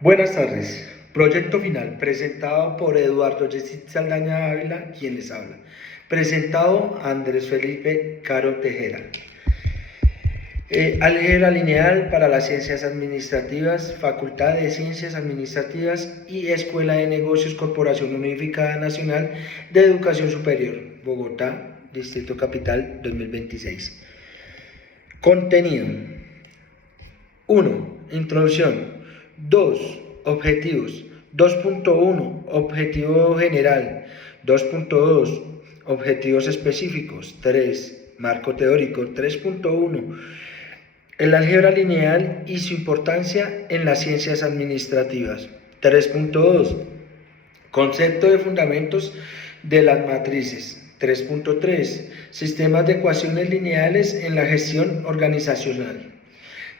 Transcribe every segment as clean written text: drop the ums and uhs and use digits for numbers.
Buenas tardes. Proyecto final, presentado por Eduardo Yesid Saldaña Ávila, quien les habla. Presentado Andrés Felipe Caro Tejera. Álgebra lineal para las ciencias administrativas, Facultad de Ciencias Administrativas y Escuela de Negocios, Corporación Unificada Nacional de Educación Superior, Bogotá, Distrito Capital, 2026. Contenido. 1. Introducción. 2. Objetivos. 2.1. Objetivo general. 2.2. Objetivos específicos. 3. Marco teórico. 3.1. El álgebra lineal y su importancia en las ciencias administrativas. 3.2. Concepto de fundamentos de las matrices. 3.3. Sistemas de ecuaciones lineales en la gestión organizacional.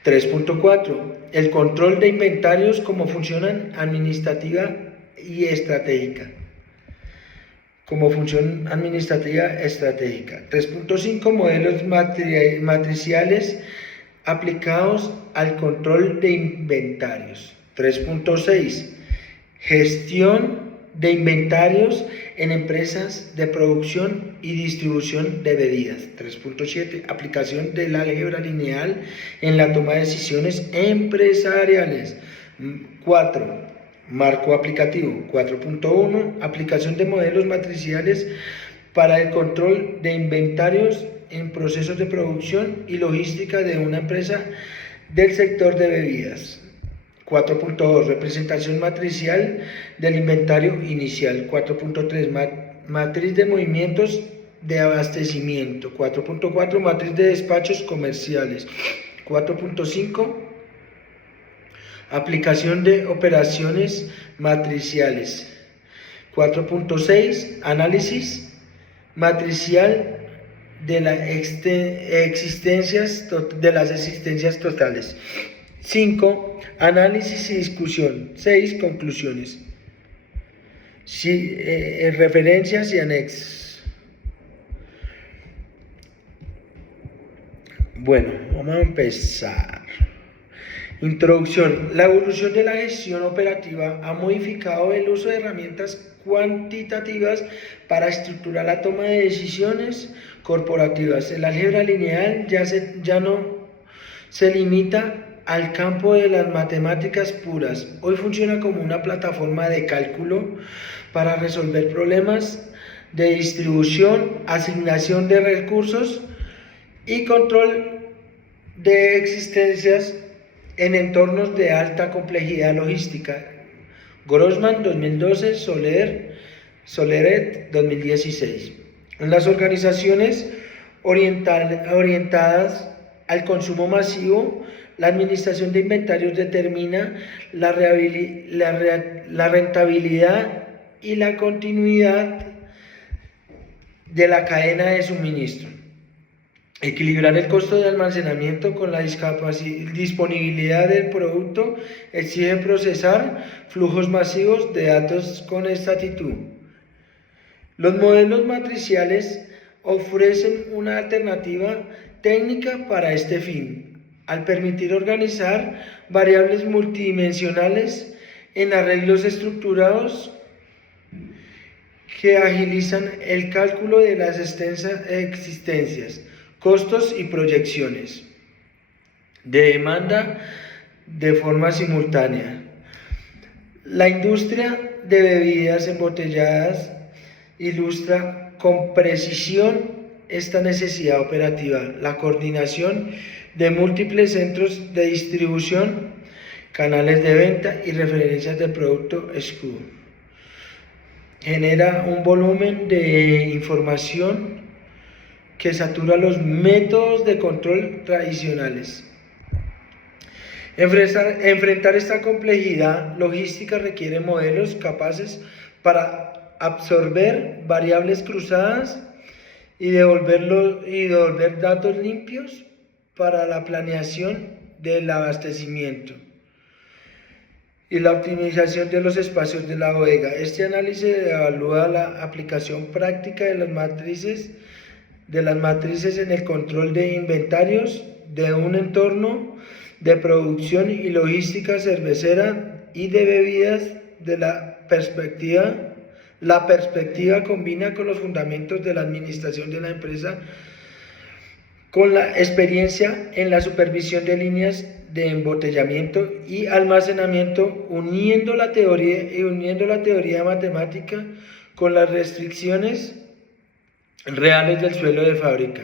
3.4. El control de inventarios, cómo funcionan administrativa y estratégica. Como función administrativa estratégica. 3.5. Modelos matriciales aplicados al control de inventarios. 3.6. Gestión de inventarios en empresas de producción y distribución de bebidas. 3.7. Aplicación del álgebra lineal en la toma de decisiones empresariales. 4. Marco aplicativo. 4.1. Aplicación de modelos matriciales para el control de inventarios en procesos de producción y logística de una empresa del sector de bebidas. 4.2. Representación matricial del inventario inicial. 4.3. Matriz de movimientos de abastecimiento. 4.4. Matriz de despachos comerciales. 4.5. Aplicación de operaciones matriciales. 4.6. Análisis matricial de las existencias totales. 5. Análisis y discusión. 6. Conclusiones. Referencias y anexos. Bueno, vamos a empezar. Introducción. La evolución de la gestión operativa ha modificado el uso de herramientas cuantitativas para estructurar la toma de decisiones corporativas. El álgebra lineal ya no se limita al campo de las matemáticas puras. Hoy funciona como una plataforma de cálculo para resolver problemas de distribución, asignación de recursos y control de existencias en entornos de alta complejidad logística. Grossman 2012, Soleret 2016. En las organizaciones orientadas al consumo masivo, la administración de inventarios determina la rentabilidad y la continuidad de la cadena de suministro. Equilibrar el costo de almacenamiento con la disponibilidad del producto exige procesar flujos masivos de datos con exactitud. Los modelos matriciales ofrecen una alternativa técnica para este fin, al permitir organizar variables multidimensionales en arreglos estructurados que agilizan el cálculo de las existencias, costos y proyecciones de demanda de forma simultánea. La industria de bebidas embotelladas ilustra con precisión esta necesidad operativa. La coordinación de múltiples centros de distribución, canales de venta y referencias del producto escudo genera un volumen de información que satura los métodos de control tradicionales. Enfrentar esta complejidad logística requiere modelos capaces para absorber variables cruzadas y devolver datos limpios para la planeación del abastecimiento y la optimización de los espacios de la bodega. Este análisis evalúa la aplicación práctica de las matrices en el control de inventarios de un entorno de producción y logística cervecera y de bebidas de la perspectiva combina con los fundamentos de la administración de la empresa con la experiencia en la supervisión de líneas de embotellamiento y almacenamiento, uniendo la teoría matemática con las restricciones reales del suelo de fábrica.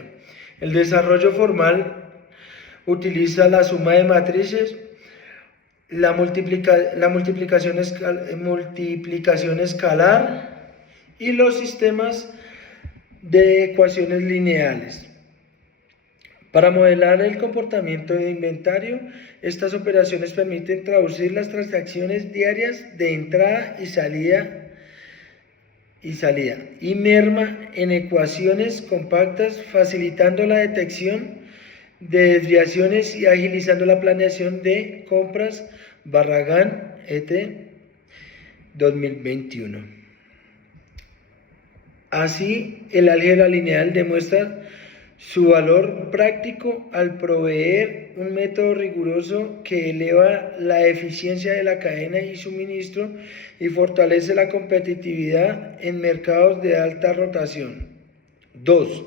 El desarrollo formal utiliza la suma de matrices, la multiplicación escalar y los sistemas de ecuaciones lineales. Para modelar el comportamiento de inventario, estas operaciones permiten traducir las transacciones diarias de entrada y salida y merma en ecuaciones compactas, facilitando la detección de desviaciones y agilizando la planeación de compras. Barragán et. 2021. Así, el álgebra lineal demuestra su valor práctico al proveer un método riguroso que eleva la eficiencia de la cadena y suministro y fortalece la competitividad en mercados de alta rotación. 2.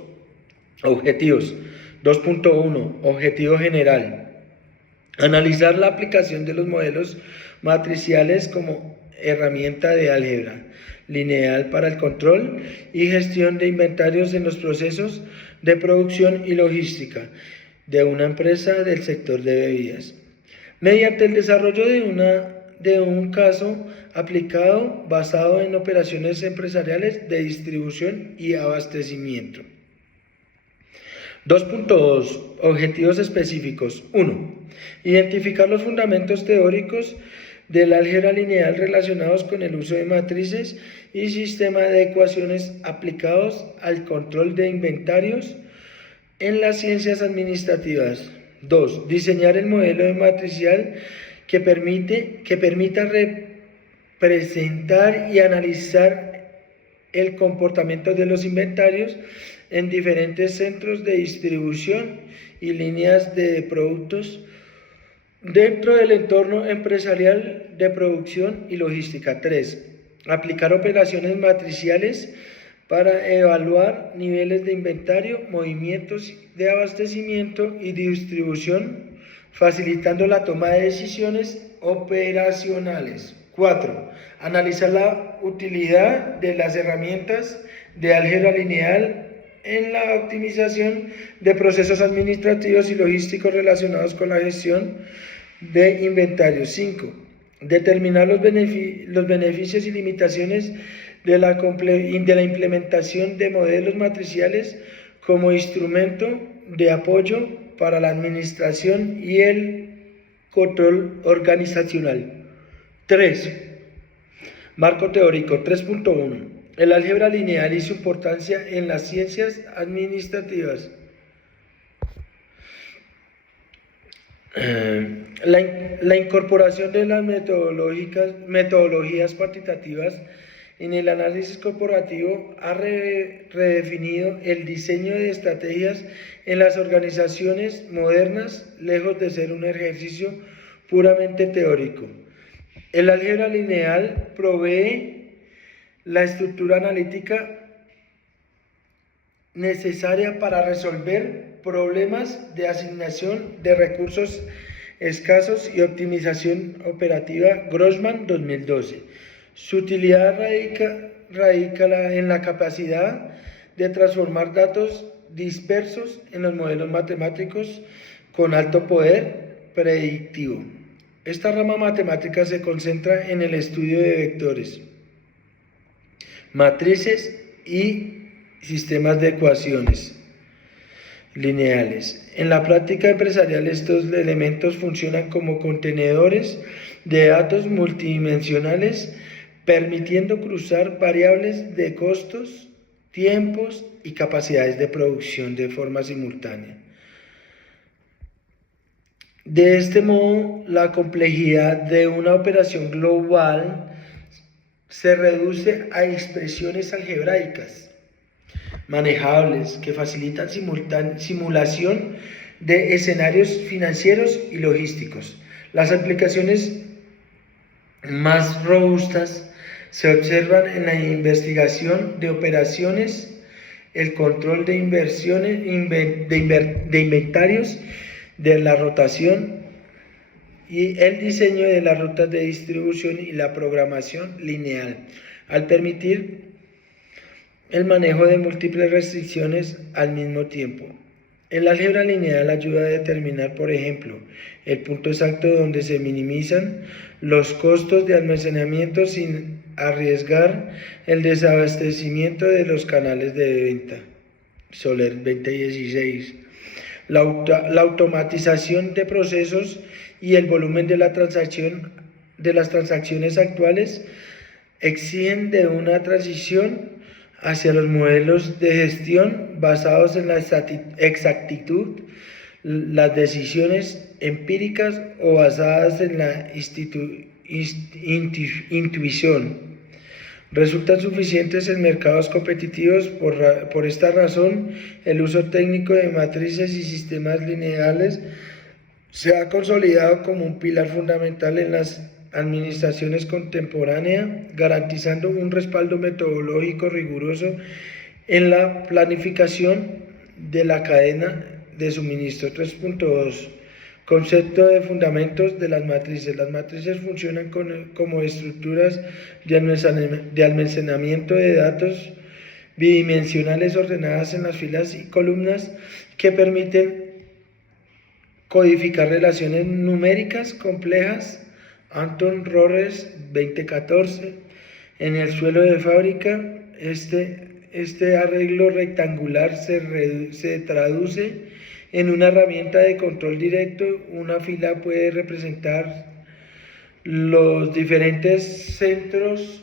Objetivos. 2.1. Objetivo general. Analizar la aplicación de los modelos matriciales como herramienta de álgebra lineal para el control y gestión de inventarios en los procesos de producción y logística de una empresa del sector de bebidas, mediante el desarrollo de un caso aplicado basado en operaciones empresariales de distribución y abastecimiento. 2.2. Objetivos específicos. 1. Identificar los fundamentos teóricos del álgebra lineal relacionados con el uso de matrices y sistema de ecuaciones aplicados al control de inventarios en las ciencias administrativas. 2. Diseñar el modelo de matricial que permita representar y analizar el comportamiento de los inventarios en diferentes centros de distribución y líneas de productos dentro del entorno empresarial de producción y logística. 3. Aplicar operaciones matriciales para evaluar niveles de inventario, movimientos de abastecimiento y distribución, facilitando la toma de decisiones operacionales. 4. Analizar la utilidad de las herramientas de álgebra lineal en la optimización de procesos administrativos y logísticos relacionados con la gestión de inventarios. 5. Determinar los beneficios y limitaciones de la implementación de modelos matriciales como instrumento de apoyo para la administración y el control organizacional. 3. Marco teórico. 3.1. El álgebra lineal y su importancia en las ciencias administrativas. La incorporación de las metodologías cuantitativas en el análisis corporativo ha redefinido el diseño de estrategias en las organizaciones modernas, lejos de ser un ejercicio puramente teórico. El álgebra lineal provee la estructura analítica necesaria para resolver problemas de asignación de recursos escasos y optimización operativa. Grossman, 2012. Su utilidad radica en la capacidad de transformar datos dispersos en los modelos matemáticos con alto poder predictivo. Esta rama matemática se concentra en el estudio de vectores, matrices y sistemas de ecuaciones lineales. En la práctica empresarial, estos elementos funcionan como contenedores de datos multidimensionales, permitiendo cruzar variables de costos, tiempos y capacidades de producción de forma simultánea. De este modo, la complejidad de una operación global se reduce a expresiones algebraicas manejables que facilitan simulación de escenarios financieros y logísticos. Las aplicaciones más robustas se observan en la investigación de operaciones, el control de inversiones, de inventarios, de la rotación y el diseño de las rutas de distribución y la programación lineal, al permitir el manejo de múltiples restricciones al mismo tiempo. El álgebra lineal ayuda a determinar, por ejemplo, el punto exacto donde se minimizan los costos de almacenamiento sin arriesgar el desabastecimiento de los canales de venta. Soler 2016. La automatización de procesos y el volumen de las transacciones actuales exigen de una transición hacia los modelos de gestión basados en la exactitud, las decisiones empíricas o basadas en la intuición. Resultan suficientes en mercados competitivos. Por esta razón, el uso técnico de matrices y sistemas lineales se ha consolidado como un pilar fundamental en las administraciones contemporáneas, garantizando un respaldo metodológico riguroso en la planificación de la cadena de suministro. 3.2. Concepto de fundamentos de las matrices. Las matrices funcionan como estructuras de almacenamiento de datos bidimensionales ordenadas en las filas y columnas que permiten codificar relaciones numéricas complejas. Anton Rores 2014. En el suelo de fábrica, este arreglo rectangular se traduce en una herramienta de control directo. Una fila puede representar los diferentes centros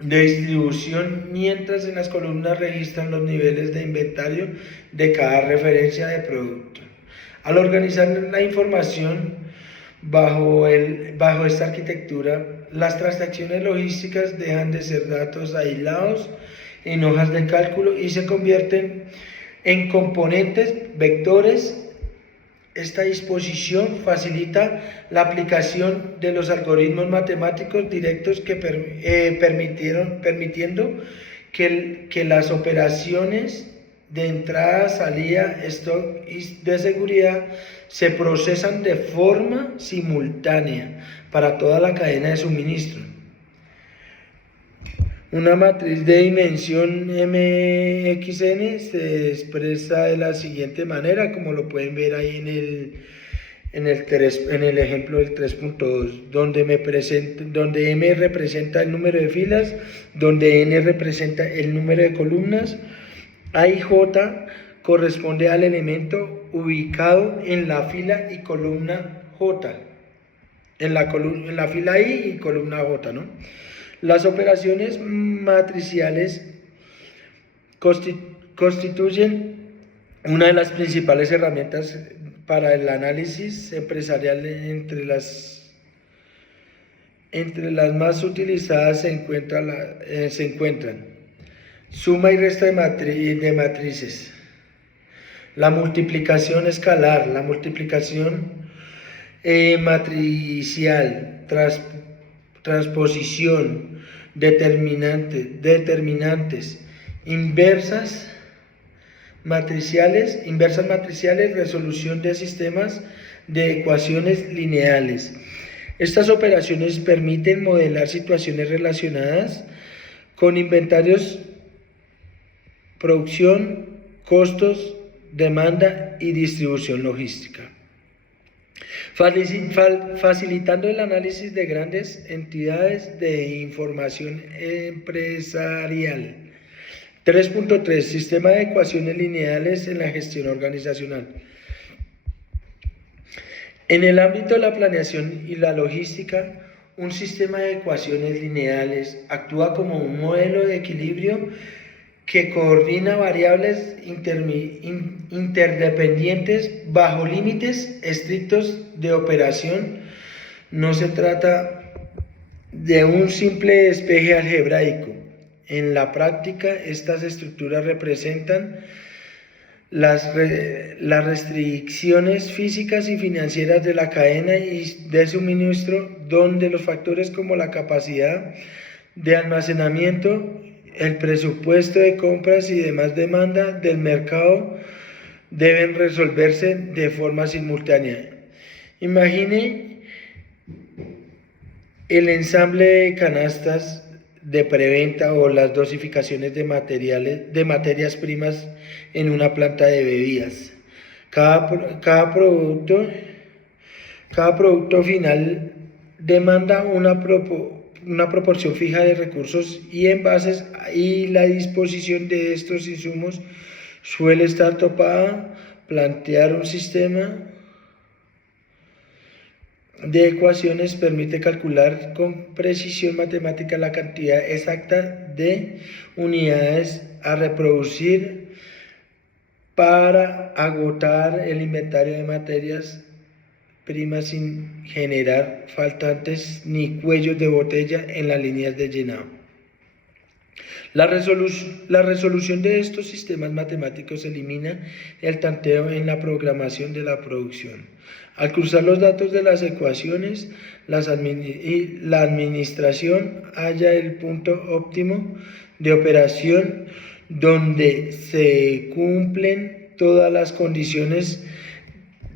de distribución, mientras en las columnas registran los niveles de inventario de cada referencia de producto. Al organizar la información bajo esta arquitectura, las transacciones logísticas dejan de ser datos aislados en hojas de cálculo y se convierten en componentes vectores. Esta disposición facilita la aplicación de los algoritmos matemáticos directos permitiendo que las operaciones de entrada, salida, stock y de seguridad se procesan de forma simultánea para toda la cadena de suministro. Una matriz de dimensión MXN se expresa de la siguiente manera, como lo pueden ver ahí en el ejemplo del 3.2, donde M representa el número de filas, donde N representa el número de columnas, A y J corresponde al elemento ubicado en la fila y columna J, en la fila I y columna J, ¿no? Las operaciones matriciales constituyen una de las principales herramientas para el análisis empresarial. Entre las más utilizadas se encuentran suma y resta de matrices, la multiplicación escalar, la multiplicación matricial, transposición, determinantes, inversas matriciales, resolución de sistemas de ecuaciones lineales. Estas operaciones permiten modelar situaciones relacionadas con inventarios, producción, costos, demanda y distribución logística, facilitando el análisis de grandes entidades de información empresarial. 3.3. Sistema de ecuaciones lineales en la gestión organizacional. En el ámbito de la planeación y la logística, un sistema de ecuaciones lineales actúa como un modelo de equilibrio que coordina variables interdependientes bajo límites estrictos de operación. No se trata de un simple despeje algebraico. En la práctica, estas estructuras representan las restricciones físicas y financieras de la cadena y de suministro, donde los factores como la capacidad de almacenamiento, el presupuesto de compras y demás demanda del mercado deben resolverse de forma simultánea. Imagine el ensamble de canastas de preventa o las dosificaciones de materias primas en una planta de bebidas. Cada producto final demanda una proporción fija de recursos y envases, y la disposición de estos insumos suele estar topada. Plantear un sistema de ecuaciones permite calcular con precisión matemática la cantidad exacta de unidades a reproducir para agotar el inventario de materias primas sin generar faltantes ni cuellos de botella en las líneas de llenado. La resolución de estos sistemas matemáticos elimina el tanteo en la programación de la producción. Al cruzar los datos de las ecuaciones, la administración halla el punto óptimo de operación donde se cumplen todas las condiciones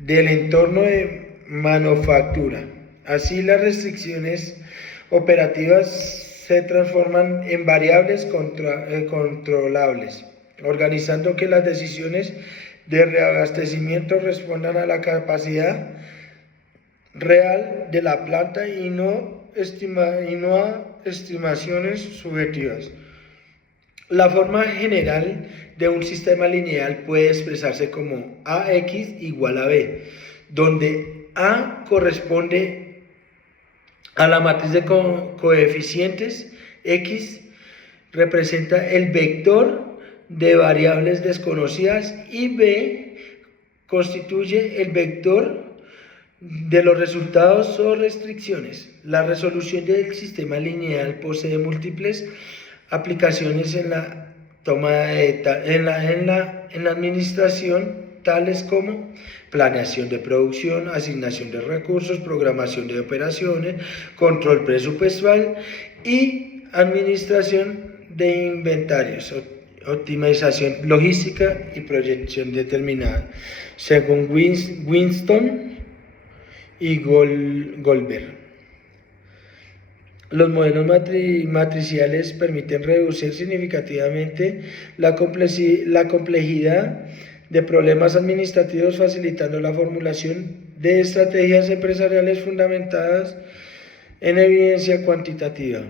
del entorno de manufactura. Así, las restricciones operativas se transforman en variables controlables, organizando que las decisiones de reabastecimiento respondan a la capacidad real de la planta y no a estimaciones subjetivas. La forma general de un sistema lineal puede expresarse como AX igual a B, donde A corresponde a la matriz de coeficientes, X representa el vector de variables desconocidas y B constituye el vector de los resultados o restricciones. La resolución del sistema lineal posee múltiples aplicaciones en la administración, tales como planeación de producción, asignación de recursos, programación de operaciones, control presupuestal y administración de inventarios, optimización logística y proyección determinada, según Winston y Goldberg. Los modelos matriciales permiten reducir significativamente la complejidad de problemas administrativos, facilitando la formulación de estrategias empresariales fundamentadas en evidencia cuantitativa.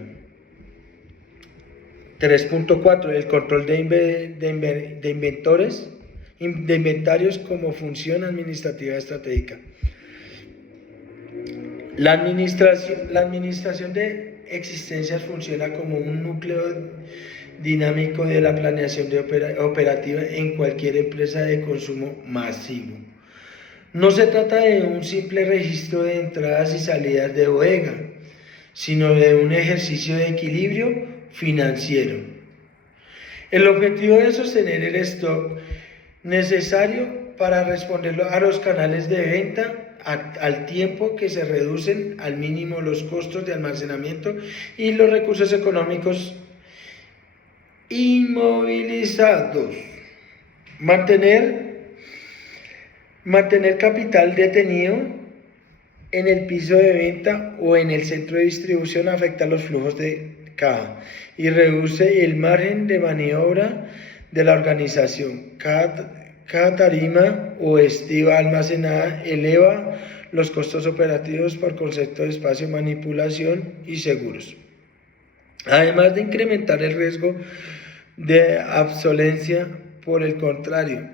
3.4. El control de inventarios como función administrativa estratégica. La administración de existencias funciona como un núcleo dinámico de la planeación operativa en cualquier empresa de consumo masivo. No se trata de un simple registro de entradas y salidas de bodega, sino de un ejercicio de equilibrio financiero. El objetivo es sostener el stock necesario para responder a los canales de venta al tiempo que se reducen al mínimo los costos de almacenamiento y los recursos económicos inmovilizados. Mantener capital detenido en el piso de venta o en el centro de distribución afecta los flujos de caja y reduce el margen de maniobra de la organización. Cada tarima o estiva almacenada eleva los costos operativos por concepto de espacio, manipulación y seguros, además de incrementar el riesgo de obsolescencia. Por el contrario,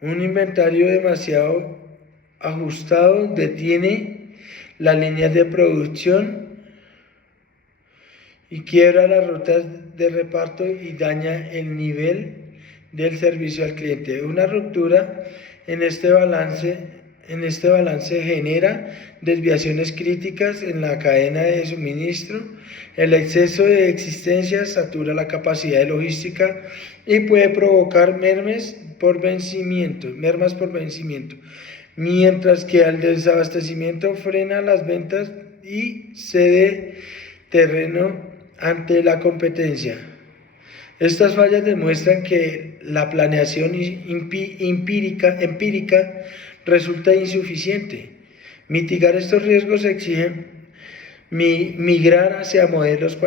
un inventario demasiado ajustado detiene las líneas de producción y quiebra las rutas de reparto y daña el nivel del servicio al cliente. Una ruptura en este balance genera desviaciones críticas en la cadena de suministro. El exceso de existencia satura la capacidad de logística y puede provocar mermes mermas por vencimiento, mientras que al desabastecimiento frena las ventas y cede terreno ante la competencia. Estas fallas demuestran que la planeación empírica resulta insuficiente. Mitigar estos riesgos exige migrar hacia modelos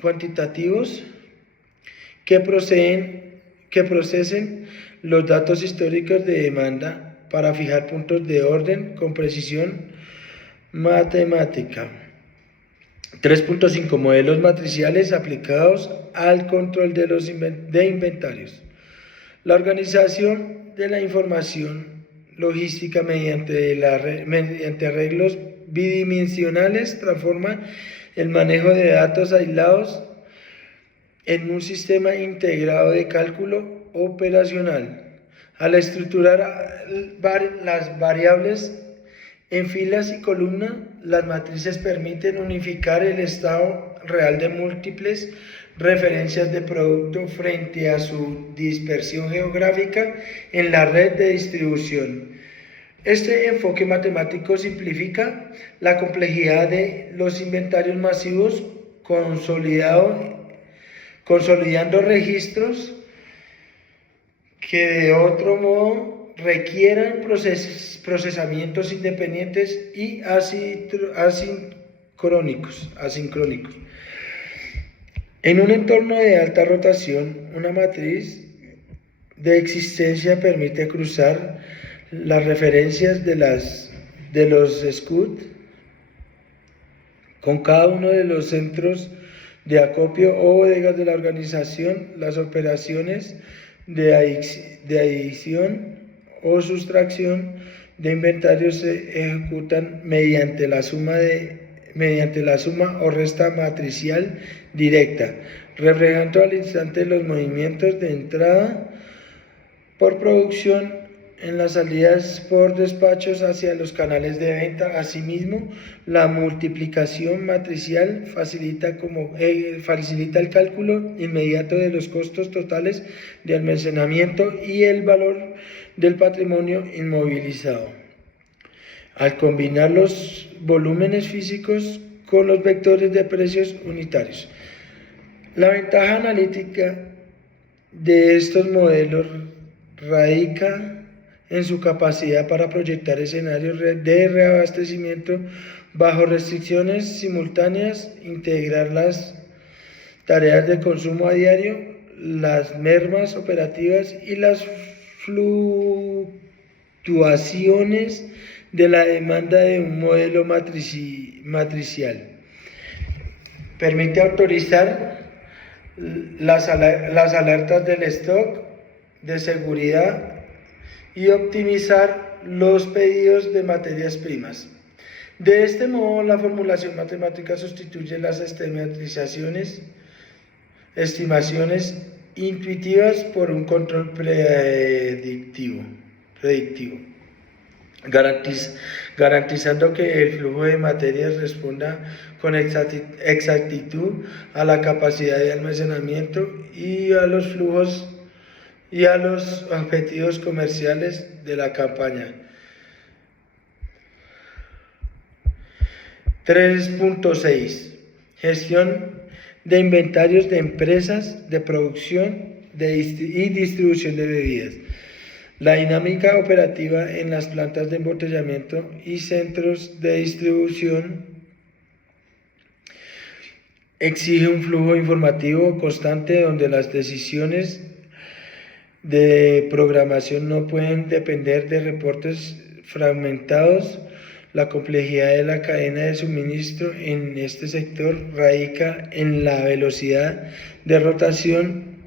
cuantitativos que procesen los datos históricos de demanda para fijar puntos de orden con precisión matemática. 3.5 Modelos matriciales aplicados al control de inventarios. La organización de la información logística mediante arreglos bidimensionales transforma el manejo de datos aislados en un sistema integrado de cálculo operacional. Al estructurar las variables en filas y columnas, las matrices permiten unificar el estado real de múltiples referencias de producto frente a su dispersión geográfica en la red de distribución. Este enfoque matemático simplifica la complejidad de los inventarios masivos, consolidando registros que de otro modo requieran procesamientos independientes y asincrónicos. En un entorno de alta rotación, una matriz de existencia permite cruzar las referencias de los SCUD con cada uno de los centros de acopio o bodegas de la organización. Las operaciones de adición o sustracción de inventarios se ejecutan mediante la suma o resta matricial directa, reflejando al instante los movimientos de entrada por producción en las salidas por despachos hacia los canales de venta. Asimismo, la multiplicación matricial facilita el cálculo inmediato de los costos totales de almacenamiento y el valor del patrimonio inmovilizado, al combinar los volúmenes físicos con los vectores de precios unitarios. La ventaja analítica de estos modelos radica en su capacidad para proyectar escenarios de reabastecimiento bajo restricciones simultáneas, integrar las tareas de consumo a diario, las mermas operativas y las fluctuaciones de la demanda de un modelo matricial. Permite autorizar las alertas del stock de seguridad y optimizar los pedidos de materias primas. De este modo, la formulación matemática sustituye las estimaciones intuitivas por un control predictivo, garantizando que el flujo de materias responda con exactitud a la capacidad de almacenamiento y a los flujos y a los objetivos comerciales de la campaña. 3.6 Gestión de inventarios de empresas de producción y distribución de bebidas. La dinámica operativa en las plantas de embotellamiento y centros de distribución exige un flujo informativo constante donde las decisiones de programación no pueden depender de reportes fragmentados. La complejidad de la cadena de suministro en este sector radica en la velocidad de rotación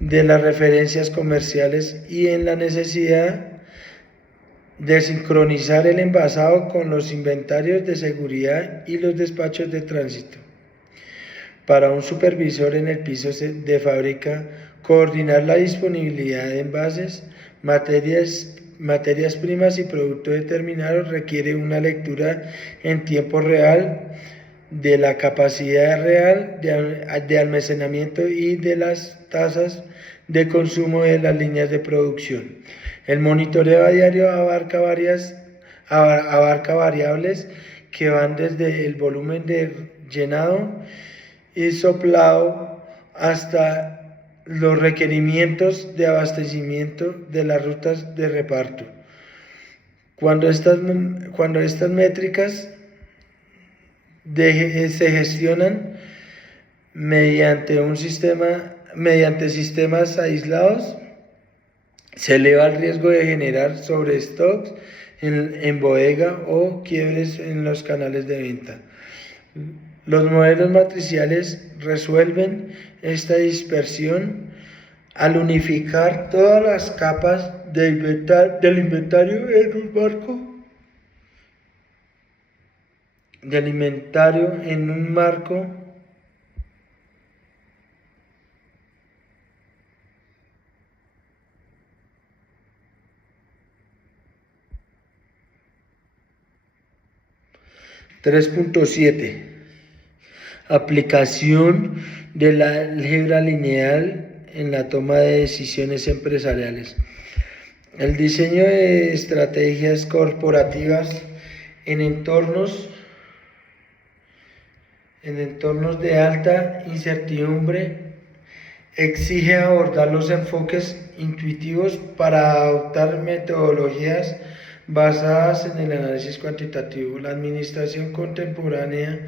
de las referencias comerciales y en la necesidad de sincronizar el envasado con los inventarios de seguridad y los despachos de tránsito. Para un supervisor en el piso de fábrica, coordinar la disponibilidad de envases, materias primas y productos determinados requiere una lectura en tiempo real de la capacidad real de almacenamiento y de las tasas de consumo de las líneas de producción. El monitoreo a diario abarca variables que van desde el volumen de llenado y soplado hasta los requerimientos de abastecimiento de las rutas de reparto. Cuando estas métricas se gestionan mediante sistemas aislados, se eleva el riesgo de generar sobrestocks en bodega o quiebres en los canales de venta. Los modelos matriciales resuelven esta dispersión al unificar todas las capas del inventario en un marco (3.7) Aplicación de la álgebra lineal en la toma de decisiones empresariales. El diseño de estrategias corporativas en entornos de alta incertidumbre exige abordar los enfoques intuitivos para adoptar metodologías basadas en el análisis cuantitativo. La administración contemporánea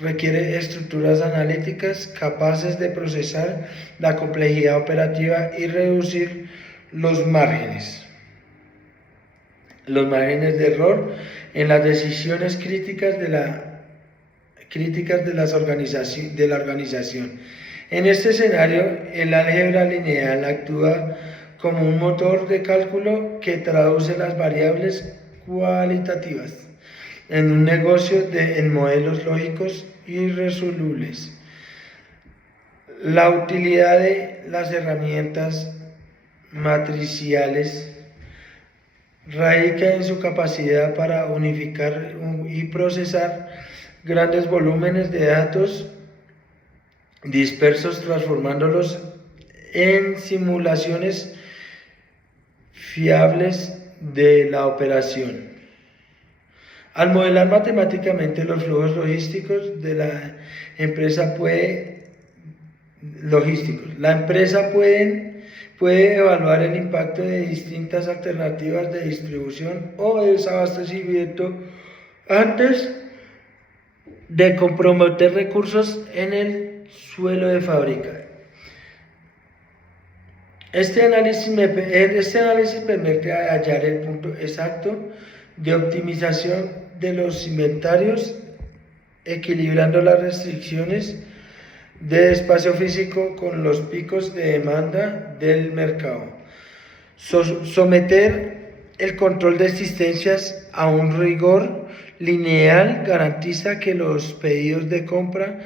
requiere estructuras analíticas capaces de procesar la complejidad operativa y reducir los márgenes de error en las decisiones críticas de la organización. En este escenario, el álgebra lineal actúa como un motor de cálculo que traduce las variables cualitativas en un negocio en modelos lógicos irresolubles. La utilidad de las herramientas matriciales radica en su capacidad para unificar y procesar grandes volúmenes de datos dispersos, transformándolos en simulaciones fiables de la operación. Al modelar matemáticamente los flujos logísticos de la empresa la empresa puede evaluar el impacto de distintas alternativas de distribución o desabastecimiento antes de comprometer recursos en el suelo de fábrica. Este análisis permite hallar el punto exacto de optimización de los inventarios, equilibrando las restricciones de espacio físico con los picos de demanda del mercado. Someter el control de existencias a un rigor lineal garantiza que los pedidos de compra,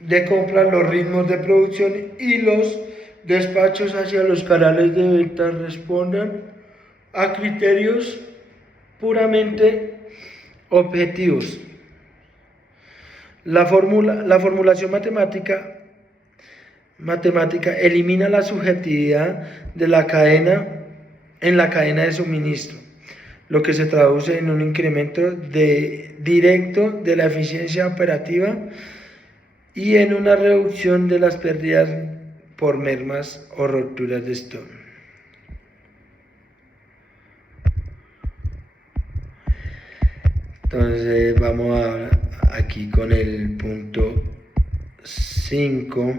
los ritmos de producción y los despachos hacia los canales de venta respondan a criterios puramente objetivos. La formulación matemática elimina la subjetividad de la cadena de suministro, lo que se traduce en un incremento directo de la eficiencia operativa y en una reducción de las pérdidas por mermas o rupturas de stock. Entonces vamos aquí con el punto 5,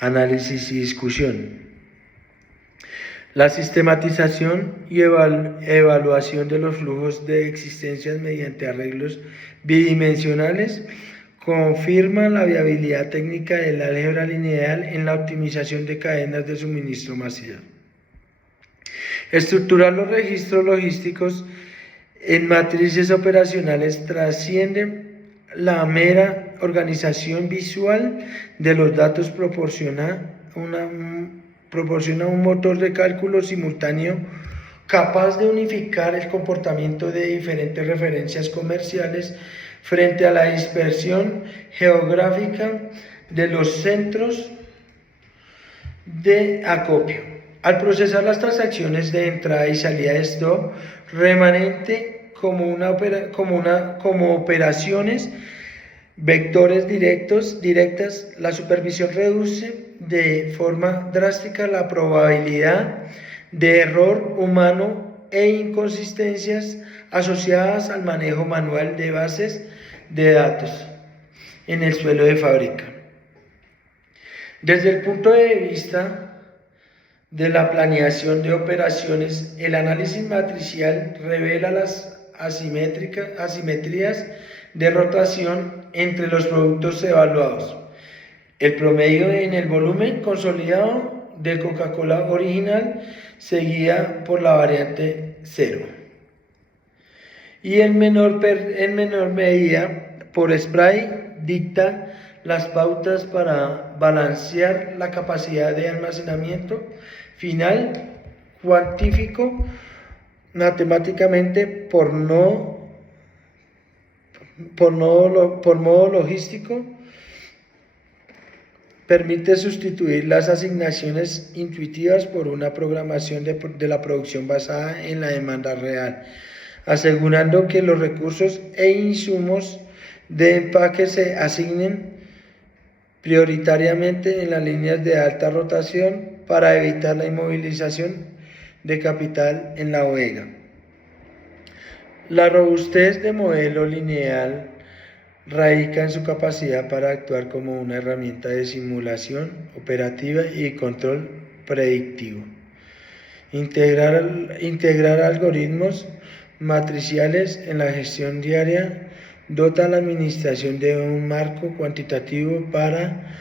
análisis y discusión. La sistematización y evaluación de los flujos de existencias mediante arreglos bidimensionales confirma la viabilidad técnica del álgebra lineal en la optimización de cadenas de suministro masiva. Estructurar los registros logísticos en matrices operacionales trasciende la mera organización visual de los datos, proporciona un motor de cálculo simultáneo capaz de unificar el comportamiento de diferentes referencias comerciales frente a la dispersión geográfica de los centros de acopio. Al procesar las transacciones de entrada y salida de stock remanente como operaciones vectores directas, la supervisión reduce de forma drástica la probabilidad de error humano e inconsistencias asociadas al manejo manual de bases de datos en el suelo de fábrica. Desde el punto de vista de la planeación de operaciones, el análisis matricial revela las asimetrías de rotación entre los productos evaluados. El promedio en el volumen consolidado de Coca-Cola original seguida por la variante 0. Y en menor medida por spray dicta las pautas para balancear la capacidad de almacenamiento final cuantifico matemáticamente por modo logístico, permite sustituir las asignaciones intuitivas por una programación de la producción basada en la demanda real, asegurando que los recursos e insumos de empaque se asignen prioritariamente en las líneas de alta rotación para evitar la inmovilización de capital en la bodega. La robustez del modelo lineal radica en su capacidad para actuar como una herramienta de simulación operativa y control predictivo. Integrar algoritmos matriciales en la gestión diaria dota a la administración de un marco cuantitativo para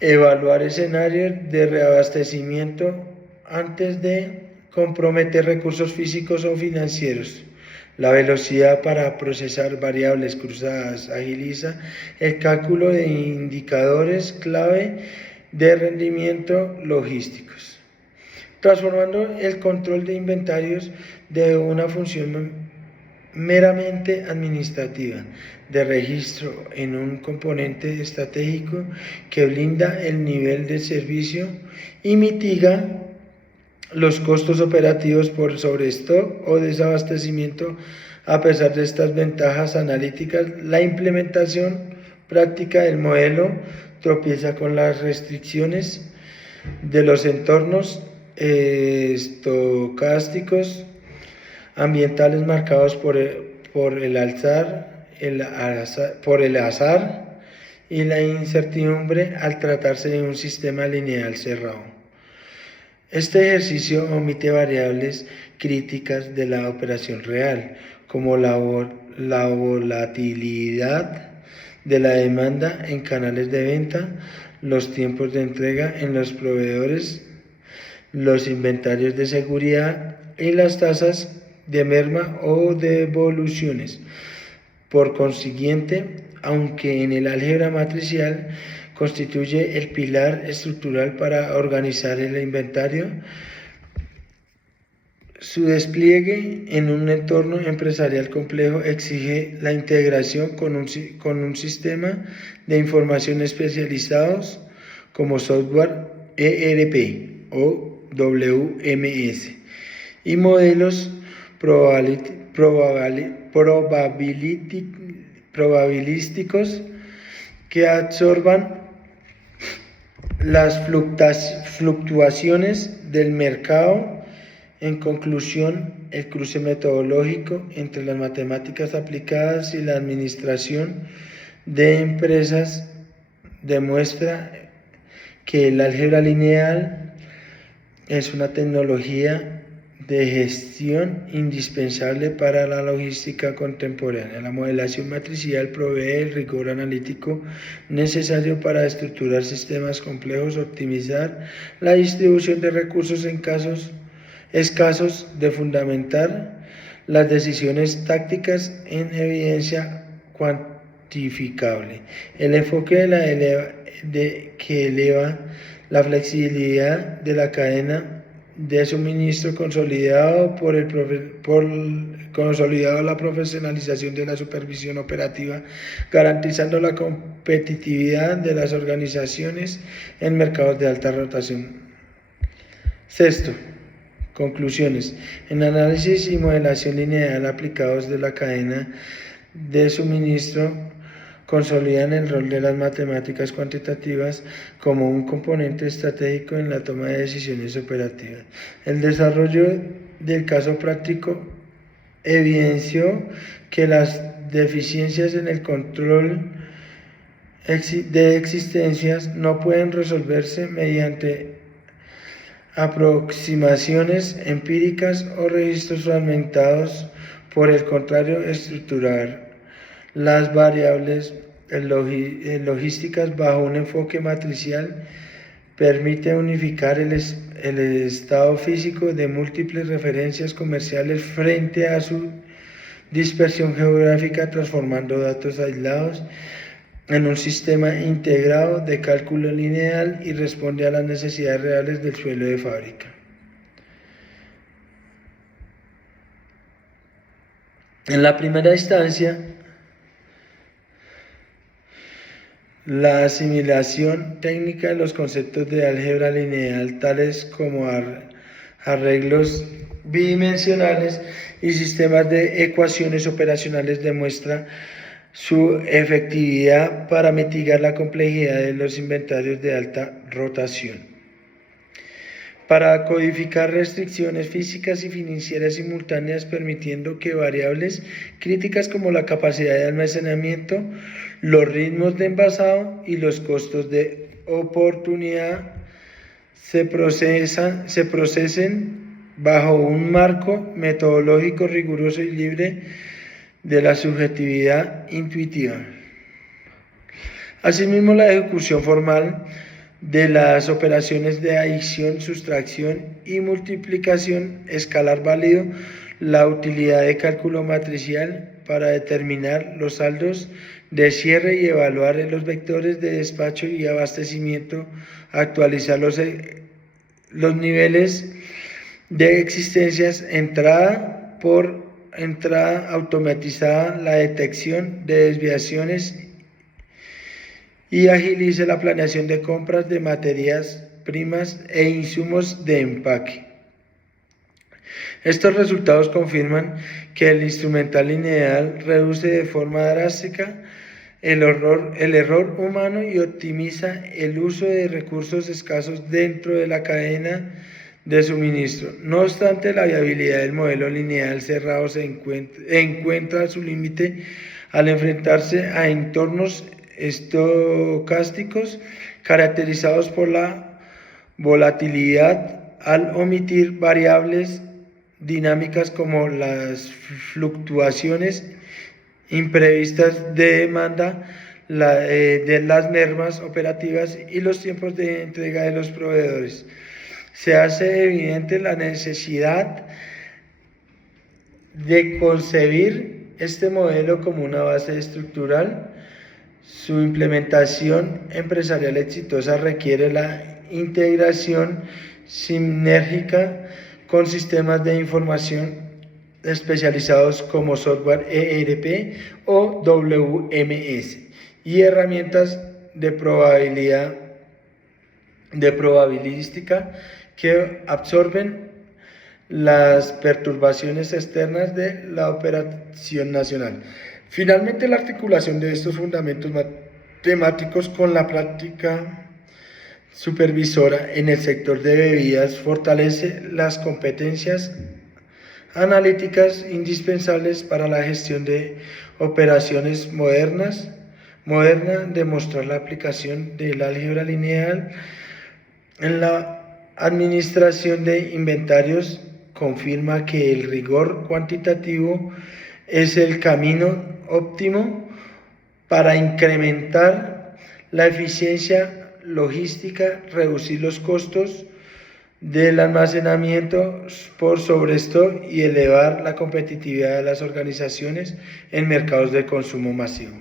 evaluar escenarios de reabastecimiento antes de comprometer recursos físicos o financieros. La velocidad para procesar variables cruzadas agiliza el cálculo de indicadores clave de rendimiento logísticos, transformando el control de inventarios de una función meramente administrativa de registro en un componente estratégico que blinda el nivel de servicio y mitiga los costos operativos por sobrestock o desabastecimiento. A pesar de estas ventajas analíticas, la implementación práctica del modelo tropieza con las restricciones de los entornos estocásticos ambientales marcados por el azar y la incertidumbre al tratarse de un sistema lineal cerrado. Este ejercicio omite variables críticas de la operación real, como la volatilidad de la demanda en canales de venta, los tiempos de entrega en los proveedores, los inventarios de seguridad y las tasas de merma o devoluciones. Por consiguiente, aunque en el álgebra matricial constituye el pilar estructural para organizar el inventario, su despliegue en un entorno empresarial complejo exige la integración con un sistema de información especializados como software ERP o WMS y modelos probabilísticos que absorban las fluctuaciones del mercado. En conclusión, el cruce metodológico entre las matemáticas aplicadas y la administración de empresas demuestra que el álgebra lineal es una tecnología de gestión indispensable para la logística contemporánea. La modelación matricial provee el rigor analítico necesario para estructurar sistemas complejos, optimizar la distribución de recursos en casos escasos, de fundamentar las decisiones tácticas en evidencia cuantificable. El enfoque que eleva la flexibilidad de la cadena de suministro consolidado consolidado la profesionalización de la supervisión operativa, garantizando la competitividad de las organizaciones en mercados de alta rotación. Sexto, conclusiones. En análisis y modelación lineal aplicados de la cadena de suministro, consolidan el rol de las matemáticas cuantitativas como un componente estratégico en la toma de decisiones operativas. El desarrollo del caso práctico evidenció que las deficiencias en el control de existencias no pueden resolverse mediante aproximaciones empíricas o registros fragmentados. Por el contrario, estructurar las variables logísticas bajo un enfoque matricial permite unificar el estado físico de múltiples referencias comerciales frente a su dispersión geográfica, transformando datos aislados en un sistema integrado de cálculo lineal y responde a las necesidades reales del suelo de fábrica. En la primera instancia, la asimilación técnica de los conceptos de álgebra lineal, tales como arreglos bidimensionales y sistemas de ecuaciones operacionales, demuestra su efectividad para mitigar la complejidad de los inventarios de alta rotación. Para codificar restricciones físicas y financieras simultáneas, permitiendo que variables críticas como la capacidad de almacenamiento, los ritmos de envasado y los costos de oportunidad se procesen bajo un marco metodológico riguroso y libre de la subjetividad intuitiva. Asimismo, la ejecución formal de las operaciones de adición, sustracción y multiplicación escalar válido la utilidad de cálculo matricial para determinar los saldos de cierre y evaluar los vectores de despacho y abastecimiento, actualizar los niveles de existencias, entrada por entrada automatizada, la detección de desviaciones y agilice la planeación de compras de materias primas e insumos de empaque. Estos resultados confirman que el instrumental lineal reduce de forma drástica el error humano y optimiza el uso de recursos escasos dentro de la cadena de suministro. No obstante, la viabilidad del modelo lineal cerrado encuentra su límite al enfrentarse a entornos estocásticos caracterizados por la volatilidad, al omitir variables dinámicas como las fluctuaciones imprevistas de demanda, de las mermas operativas y los tiempos de entrega de los proveedores. Se hace evidente la necesidad de concebir este modelo como una base estructural. Su implementación empresarial exitosa requiere la integración sinérgica con sistemas de información especializados como software ERP o WMS y herramientas de probabilística que absorben las perturbaciones externas de la operación nacional. Finalmente, la articulación de estos fundamentos matemáticos con la práctica supervisora en el sector de bebidas fortalece las competencias analíticas indispensables para la gestión de operaciones moderna, demostrar la aplicación del álgebra lineal en la administración de inventarios confirma que el rigor cuantitativo es el camino óptimo para incrementar la eficiencia logística, reducir los costos del almacenamiento por sobrestock y elevar la competitividad de las organizaciones en mercados de consumo masivo.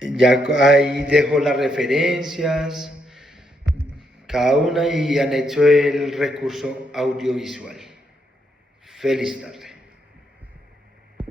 Ya ahí dejo las referencias, cada una y han hecho el recurso audiovisual. Feliz tarde.